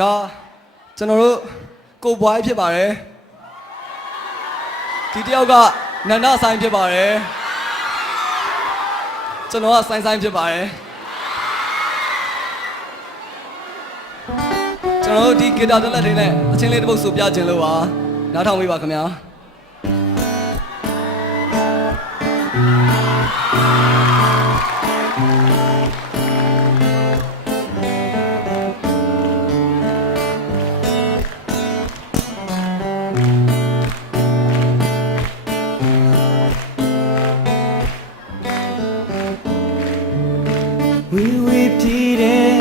ဒါကျွန်တော်တို့ကိုဘွားဖြစ်ပါတယ်ဒီတယောက်ကနန္ဒဆိုင်ဖြစ်ပါတယ်ကျွန်တော်ကဆိုင်ဖြစ်ပါတယ်ကျွန်တော်တို့ဒီဂီတာတစ်လက်တွေနဲ့အချင်းလေးတစ်ပုတ်ဆိုပြခြင်းလို့ပါနားထောင်ပေးပါခင်ဗျာဝီဝီပြည့်တဲ့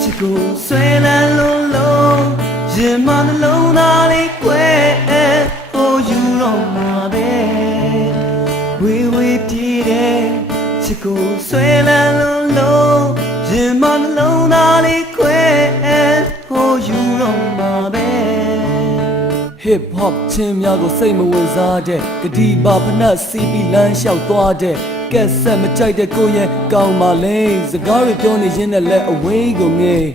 ချစ်ကိုဆွဲလန်းလုံးလုံးရင်မနှလုံးသားလေးကွယ်ဟိုယူတော့မှာပဲဝီဝီပြည့်တဲ့ချစ်ကိုဆွဲလန်းလုံးလုံးရင်မနှလုံးသားလေးကွယ်ဟိုယူတော့မှာပဲ Hip hop ချင်းများကိုစိတ်မဝင်စားတဲ့ဂဒီပါဖနက်စီပီလမ်းလျှောက်သွားတဲ့ကက်ဆက်မကြိုက်တဲ့ကိုရဲ့ကောင်းပါလေစကားတွေပြောနေရင်းနဲ့လက်အဝေးကိုငယ်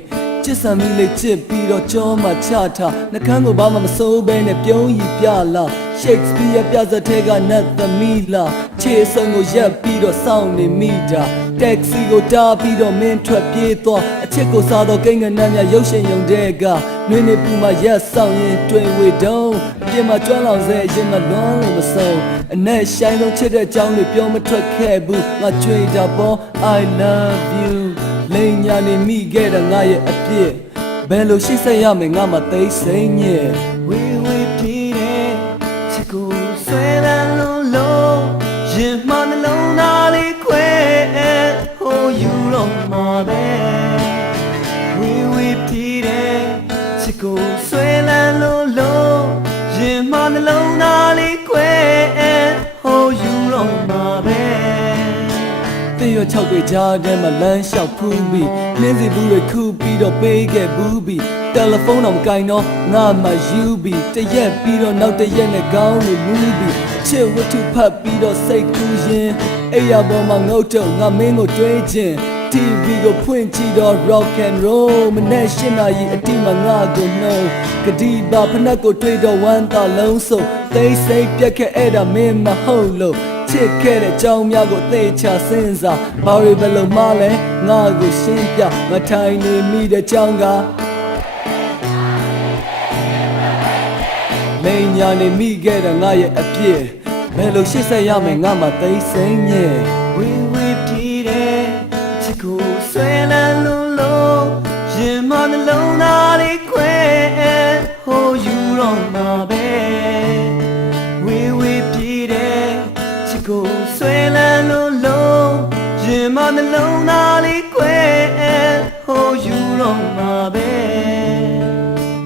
ချစ်ဆံမီလေးချစ်ပြီးတော့ကြောမှချထားနှကန်းကိုဘာမှမစိုးဘဲနဲ့ပြုံးရီပြလာ Shakespeare ပြဇာတ်ထဲကနတ်သမီးလာခြေစုံကိုရက်ပြီးတော့စောင့်နေမိတာ Taxi ကိုတားပြီးတော့မင်းထွက်ပြေးသွားအချစ်ကိုစားတော့ကိန်းကနန်းများရုပ်ရှင်ရုံတဲ့ကနွေနေပူမှာရက်ဆောင်ရင်တွေ့ဝေတုံးအပြင်မှာကျွမ်းလောင်စေရင်မလွမ်းလို့မဆုံးအနဲ့ဆိုင်ဆုံးချစ်တဲ့အကြောင်းတွေပြောမထွက်ခဲ့ဘူးငါကြွေတာပေါ် I love you လိန်ညာနေမိခဲ့တဲ့ငါရဲ့အပြစ်ဘယ်လိုရှိဆက်ရမယ်ငါမသိစိမ့်ညက် ဝီဝီပြည့်တဲ့ချစ်ကိုဆွဲလန်းလုံးလုံးရင်မနှလုံးသားလေးခွဲဟိုယူတော့မှာပဲဝီဝီပြည့်တဲ့ချစ်ကိုဆွဲလန်းလုံးလုံးရင်မနှလုံးသားလေးခွဲဟိုယူတော့မှာပဲတေရ6တွေကြားထဲမှာလမ်းလျှောက်ဖူးပြီးနှင်းစီဘူးတွေခူးပြီးတော့ပေးခဲ့ဘူးပြီးတယ်လီဖုန်းတော့မကင်တော့ငါမှယူပြီးတရက်ပြီးတော့နောက်တရက်နဲ့ခေါင်းတွေမူးပြီးချစ်ဝတ္ထုဖတ်ပြီးတော့စိတ်ကူးရင်အိယာပေါ်မှာငုတ်တော့ငါမင်းကိုတွေးခြင်း TV ကိုဖွင့်ကြည့်တော့ rock and roll မနဲ့ရှင်းနာရီအတိမငါကိုနှုံးဂဒီပါဖနက်ကိုတွေးတော့ဝမ်းသာလုံးစုံသိစိတ်ပြက်ခဲ့အဲ့ဒါမင်းမဟုတ်လို့ချစ်ခဲ့တဲ့အကြောင်းများကိုသိချစဉ်းစားဘာတွေဘယ်လိုမှလဲငါကိုရှင်းပြမထိုင်နေမိတဲ့အကြောင်းကလိန်ညာနေမိခဲ့တဲ့ငါရဲ့အပြစ်ဘယ်လိုရှင်းဆက်ရမယ်ငါမှသိစိမ့်ညက် ဝီဝီပြည့်တဲ့ချစ်ကိုဆွဲလန်းလုံးလုံးရင်မနှလုံးသားလေးခွဲဟိုယူတော့မှာပဲဝီဝီပြည့်တဲ့ချစ်ကိုဆွဲလန်းလုံးလုံးရင်မနှလုံးသားလေးခွဲဟိုယူတော့မှာပဲ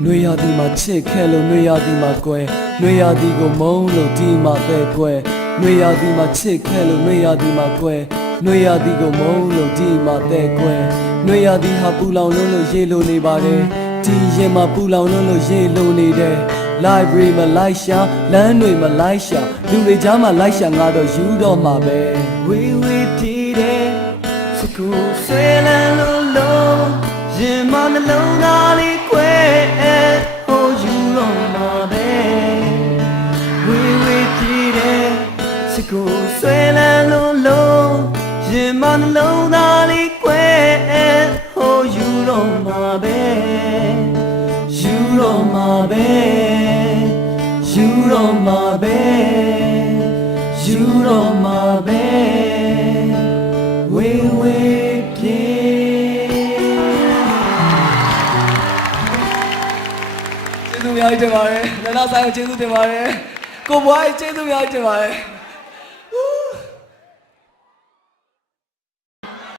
နွေရာသီမှာချစ်ခဲ့လို့နွေရာသီမှာကွယ်နွေရာသီကိုမုန်းလို့ဒီမှာပဲကွယ်နွေရာသီမှာချစ်ခဲ့လို့နွေရာသီမှာကွယ်နွေရာသီကိုမုန်းလို့ဒီမှာပဲကွယ်နွေရာသီဟာပူလောင်လို့ရေလိုနေပါတယ်ဒီရင်မှာပူလောင်လို့ရေလိုနေတယ် library မှာလိုက်ရှာလမ်းတွေမှာလိုက်ရှာလူတွေကြားမှာလိုက်ရှာငါတော့ယူတော့မှာပဲဝီဝီပြည့်တဲ့စကူဆွဲလန်းလုံးလုံးရင်မနှလုံးသားလေးကွယ်ဟိုယူတော့မှာပဲဝီဝီပြည့်တဲ့စကူဆွဲလန်းလုံးလုံးရင်မနှလုံးသားလေးကွယ်ဟိုယူတော့မှာပဲယူတော့မှာပဲယူတော့မှာပဲယူတော့မှာပဲဝေဝေပြေကျေးဇူးများတင်ပါတယ်နန္ဒဆိုင်ကိုကျေးဇူးတင်ပါတယ်ကိုဘွားကြီးကျေးဇူးများတင်ပါတယ်